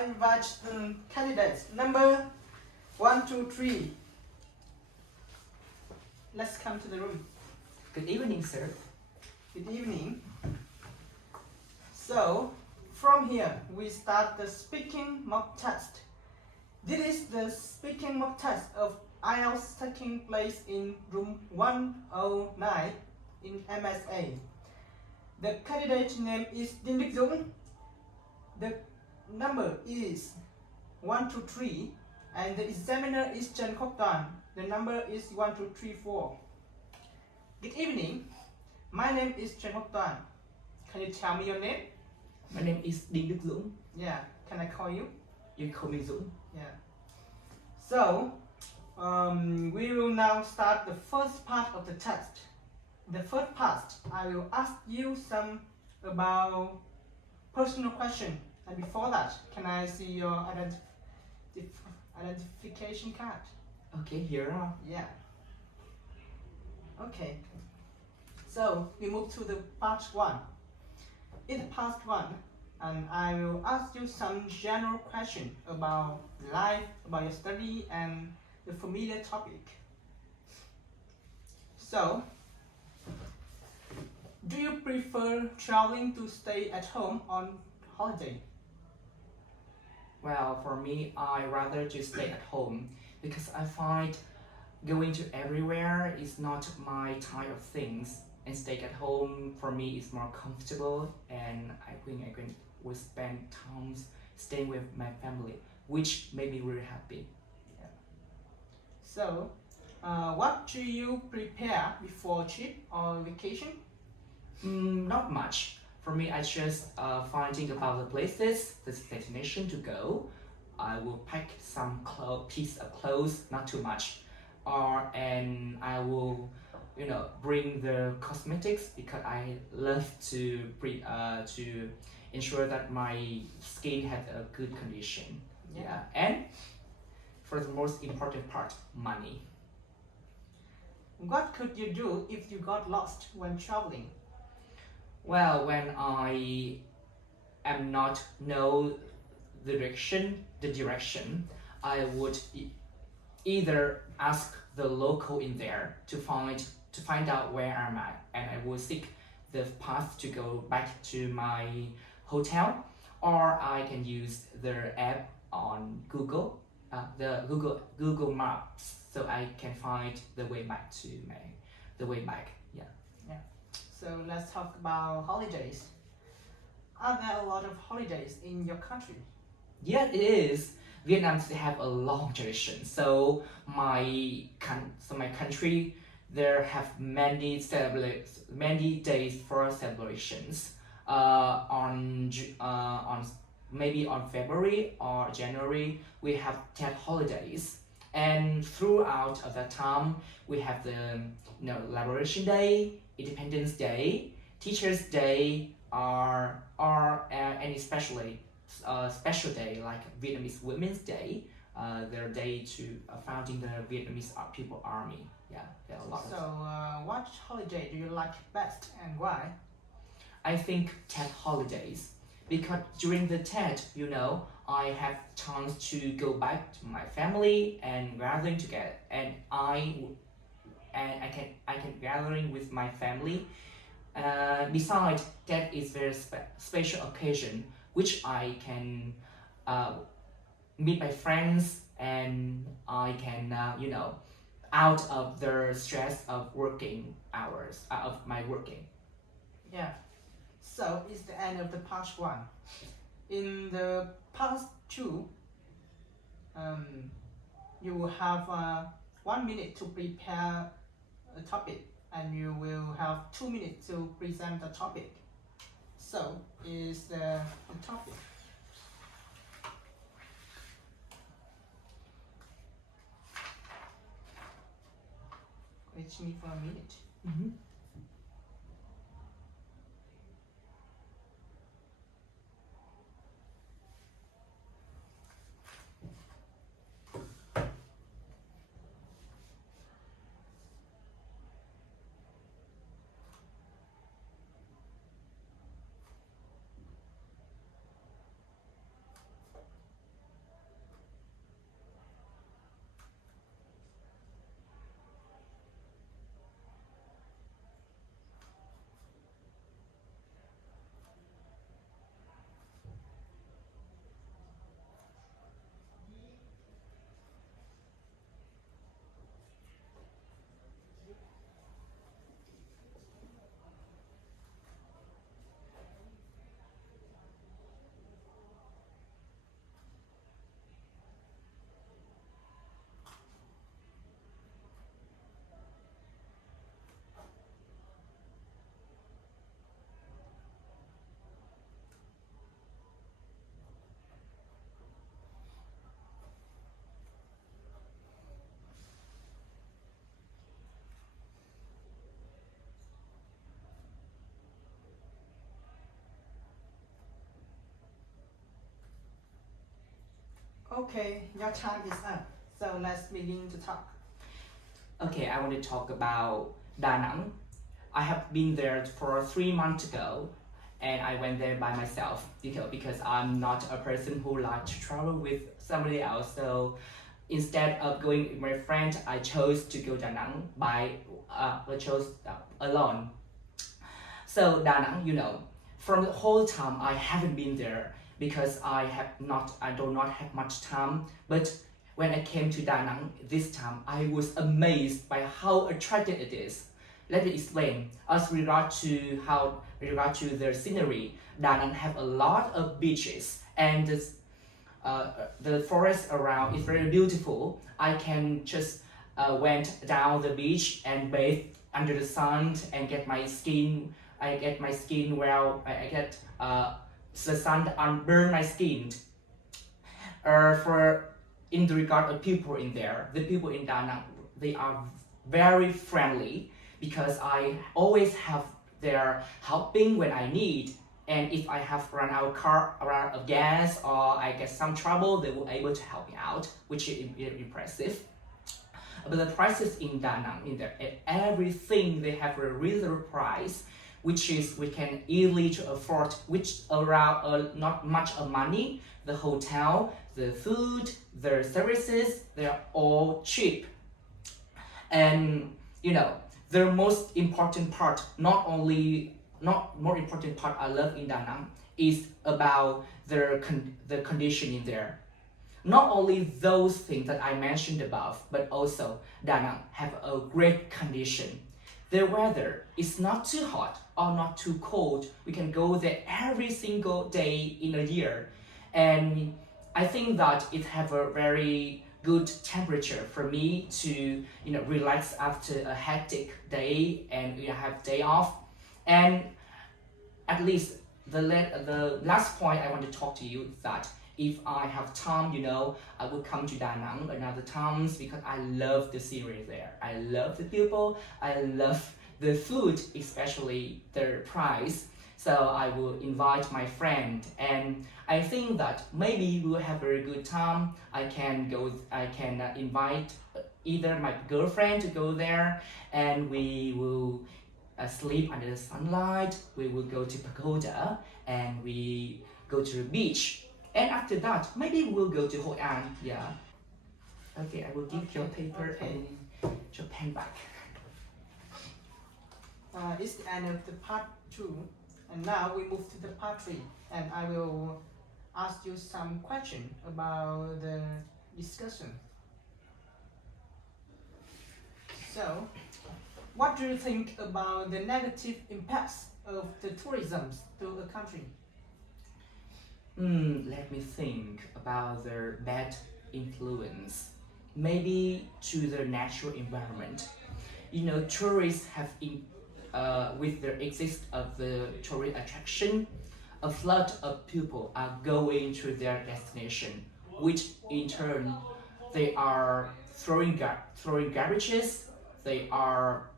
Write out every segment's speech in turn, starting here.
I invite the candidates. Number 1, 2, 3. Let's come to the room. Good evening, sir. Good evening. So, from here, we start the speaking mock test. This is the speaking mock test of IELTS taking place in room 109 in MSA. The candidate name is Đinh Đức Dũng. The number is 1, 2, 3, and the examiner is Trần Quốc Toàn. The number is 1, 2, 3, 4. Good evening. My name is Trần Quốc Toàn. Can you tell me your name? My name is Đinh Đức Dũng. Yeah. Can I call you? You can call me Dũng. Yeah. So, we will now start the first part of the test. The first part, I will ask you some about personal question. And before that, can I see your identification card? Okay, here are. Yeah. Okay. So, we move to the part 1. In part 1, and I will ask you some general question about life, about your study, and the familiar topic. So, do you prefer traveling to stay at home on holiday? Well, for me, I rather just stay at home because I find going to everywhere is not my type of things. And staying at home for me is more comfortable, and I think I will spend times staying with my family, which made me really happy. Yeah. So, what do you prepare before trip or vacation? Not much. For me, I just finding about the places, the destination to go. I will pack some piece of clothes, not too much, and I will, bring the cosmetics because I love to ensure that my skin has a good condition. Yeah. And for the most important part, money. What could you do if you got lost when traveling? Well, when I am not know the direction, I would either ask the local in there to find out where am I, and I will seek the path to go back to my hotel, or I can use the app on Google, the Google Maps, so I can find the way back to the way back. Yeah. Yeah. So let's talk about holidays. Are there a lot of holidays in your country? Yeah, it is. Vietnam have a long tradition. So my country, there have many days for celebrations. Maybe on February or January, we have 10 holidays, and throughout of that time, we have the Liberation Day, Independence Day, Teachers Day, and especially special day like Vietnamese Women's Day, their day to founding the Vietnamese People Army. Yeah, there are a lot. So, what holiday do you like best and why? I think Tet holidays, because during the Tet, I have chance to go back to my family and gathering together, and I can gathering with my family. Besides, that is very special occasion which I can meet my friends, and I can out of the stress of working hours of my working. Yeah. So it's the end of the part 1. In the part 2, you will have 1 minute to prepare a topic, and you will have 2 minutes to present the topic. So is the topic. Wait me for a minute. Mm-hmm. Okay, your time is up. So let's begin to talk. Okay, I want to talk about Da Nang. I have been there for 3 months ago, and I went there by myself because I'm not a person who likes to travel with somebody else. So instead of going with my friend, I chose to go Da Nang alone. So Da Nang, from the whole time I haven't been there because I do not have much time. But when I came to Da Nang this time, I was amazed by how attractive it is. Let me explain. As regard to the scenery, Da Nang have a lot of beaches, and the forest around is very beautiful. I can just went down the beach and bathe under the sun and get my skin. I get the sun burn my skin. In the regard of people in there, the people in Da Nang, they are very friendly because I always have their helping when I need. And if I have run out of gas or I get some trouble, they were able to help me out, which is impressive. But the prices in Da Nang, in there, everything they have a reasonable price, which is we can easily to afford, which around not much of money. The hotel, the food, the services, they are all cheap. And the most important part, not more important part I love in Da Nang is about the condition in there. Not only those things that I mentioned above, but also Da Nang have a great condition. The weather is not too hot or not too cold. We can go there every single day in a year. And I think that it have a very good temperature for me to relax after a hectic day and have day off. And at least the last point I want to talk to you is that if I have time, I will come to Da Nang another times because I love the scenery there. I love the people. I love the food, especially the price. So I will invite my friend, and I think that maybe we will have a very good time. I can invite either my girlfriend to go there, and we will sleep under the sunlight. We will go to pagoda, and we go to the beach. And after that, maybe we'll go to Hội An. Yeah. Okay, I will give your paper and your pen back. It's the end of the part 2, and now we move to the part 3, and I will ask you some questions about the discussion. So, what do you think about the negative impacts of the tourism to a country? Let me think about their bad influence. Maybe to the natural environment. Tourists have with the exist of the tourist attraction, a flood of people are going to their destination, which in turn they are throwing garbages, they are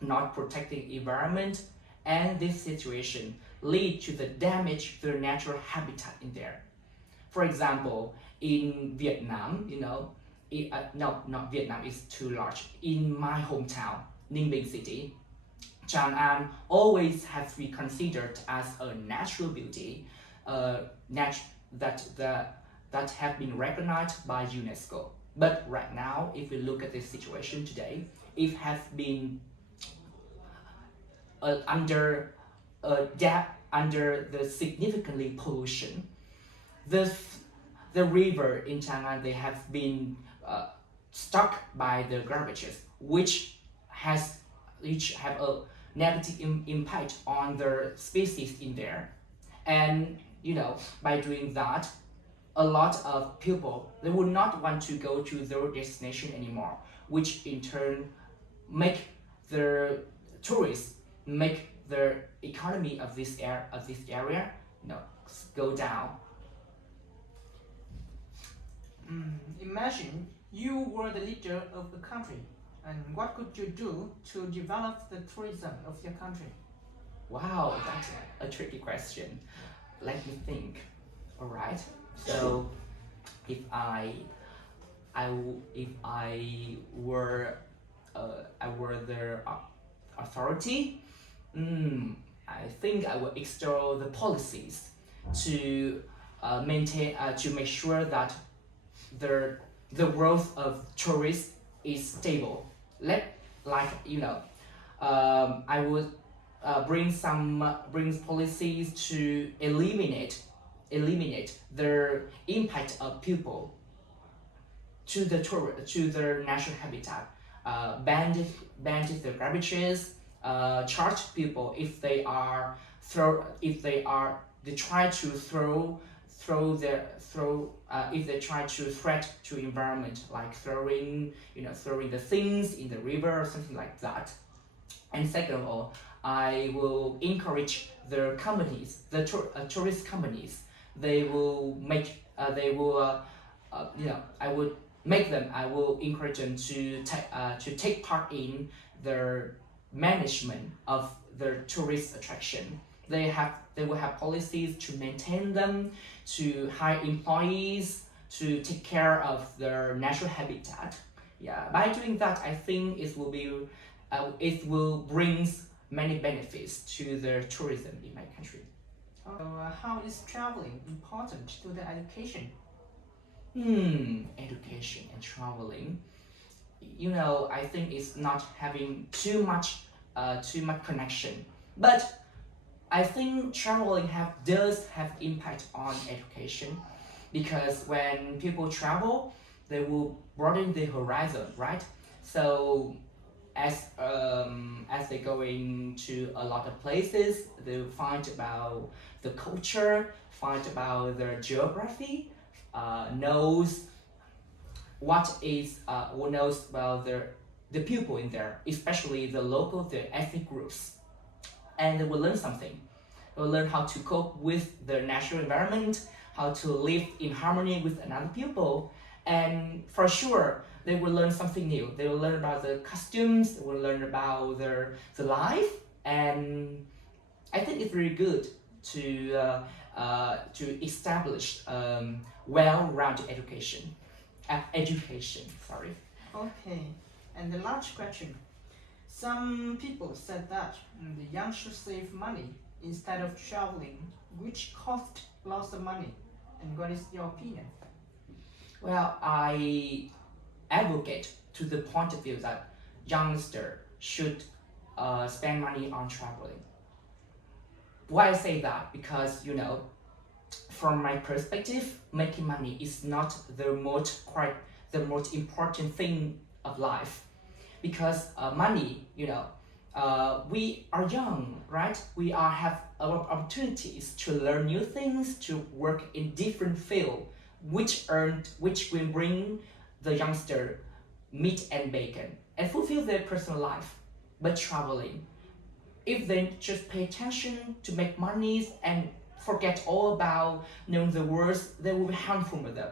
not protecting environment, and this situation lead to the damage to their natural habitat in there. For example, in Vietnam, not Vietnam is too large. In my hometown, Ninh Bình City, Tràng An always has been considered as a natural beauty, that have been recognized by UNESCO. But right now, if we look at this situation today, it has been under the significantly pollution. The river in Tràng An, they have been stuck by the garbages, which have a negative impact on the species in there. And by doing that, a lot of people, they would not want to go to their destination anymore, which in turn make the tourists, make the economy of this area go down. Imagine you were the leader of the country, and what could you do to develop the tourism of your country? Wow, that's a tricky question. Let me think. Alright, so if I were their authority, I think I would extol the policies to make sure that the growth of tourists is stable. I would bring policies to eliminate the impact of people to their natural habitat. Ban the garbages, charge people if they try to if they try to threat to environment, like throwing the things in the river or something like that. And second of all, I will encourage the companies, the tourist companies. I will encourage them to take part in the management of the tourist attraction. They will have policies to maintain them, to hire employees, to take care of their natural habitat. Yeah, by doing that, I think it will bring many benefits to the tourism in my country. So, how is traveling important to the education? Education and traveling. I think it's not having too much connection, but I think traveling does have impact on education, because when people travel, they will broaden their horizon, right? So as they going to a lot of places, they will find about the culture, find about their geography, knows about the people in there, especially the ethnic groups, and they will learn something. They will learn how to cope with the natural environment, how to live in harmony with another people, and for sure they will learn something new. They will learn about the costumes, they will learn about the life, and I think it's very good to establish well-rounded education. Sorry. Okay, and the last question. Some people said that the young should save money instead of traveling, which cost lots of money. And what is your opinion? Well, I advocate to the point of view that youngsters should spend money on traveling. Why I say that? Because from my perspective, making money is not the most important thing of life, because money, we are young, right? We have opportunities to learn new things, to work in different fields, which will bring the youngster meat and bacon and fulfill their personal life. But traveling, if they just pay attention to make money and forget all about knowing the words, they will be harmful with them.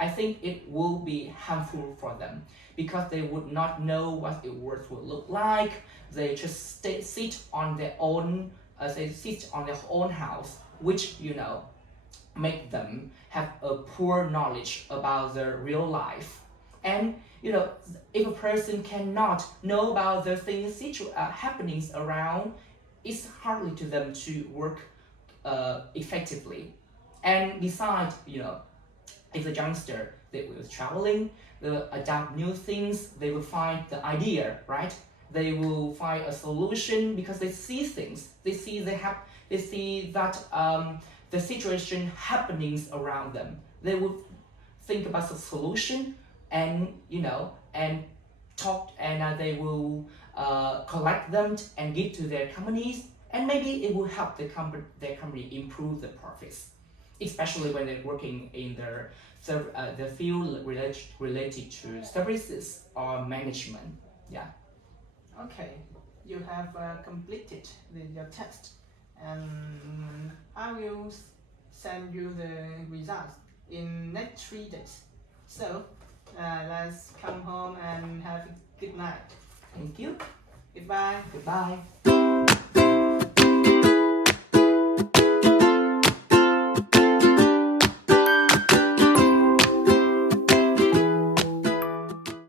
I think it will be harmful for them, because they would not know what the words would look like. They just sit on their own house, which make them have a poor knowledge about the real life. And if a person cannot know about the things happenings around, it's hardly to them to work effectively. And besides, if the youngster, they will traveling, they will adapt new things, they will find the idea, right? They will find a solution, because they see things, they see that the situation happenings around them. They would think about the solution, and talk, and they will collect them and give to their companies, and maybe it will help their company improve the profits, especially when they're working in the field related to services or management. Yeah. Okay, you have completed your test, and I will send you the results in next 3 days. So let's come home and have a good night. Thank you. Goodbye. Goodbye.